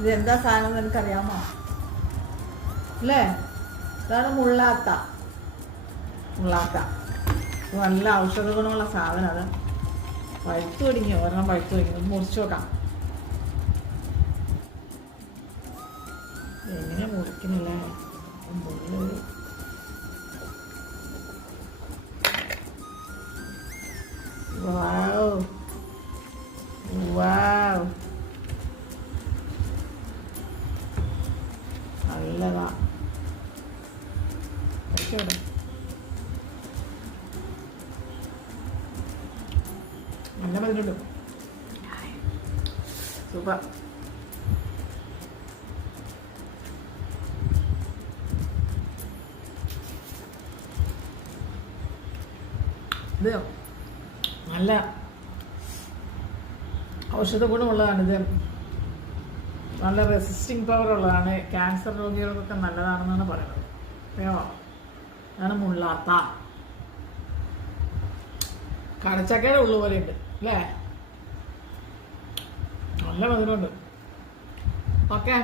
ഇതെന്താ സാധനം നിനക്കറിയാമോ? അല്ലേ? ഇതാണ് മുള്ളാത്ത. നല്ല ഔഷധ ഗുണമുള്ള സാധനം. അത് പഴുത്തു തുടങ്ങി, ഒരെണ്ണം പഴുത്തു തുടങ്ങി. മുറിച്ചു നോക്കാം. എങ്ങനെ മുറിക്കുന്നില്ലേ? വാവ് വാവ്, നല്ലതാ. നല്ല മധുരമുണ്ട്. സൂപ്പർ. ഇത് നല്ല ഔഷധ ഗുണമുള്ളതാണിത്. നല്ല റെസിസ്റ്റിംഗ് പവർ ഉള്ളതാണ്. ക്യാൻസർ രോഗികൾക്കൊക്കെ നല്ലതാണെന്നാണ് പറയുന്നത്. അതാണ് മുള്ളാത്ത. കടച്ചക്കയുടെ ഉള്ളു പോലെ ഉണ്ട് അല്ലേ? നല്ല മധുരമുണ്ട്. ഓക്കെ.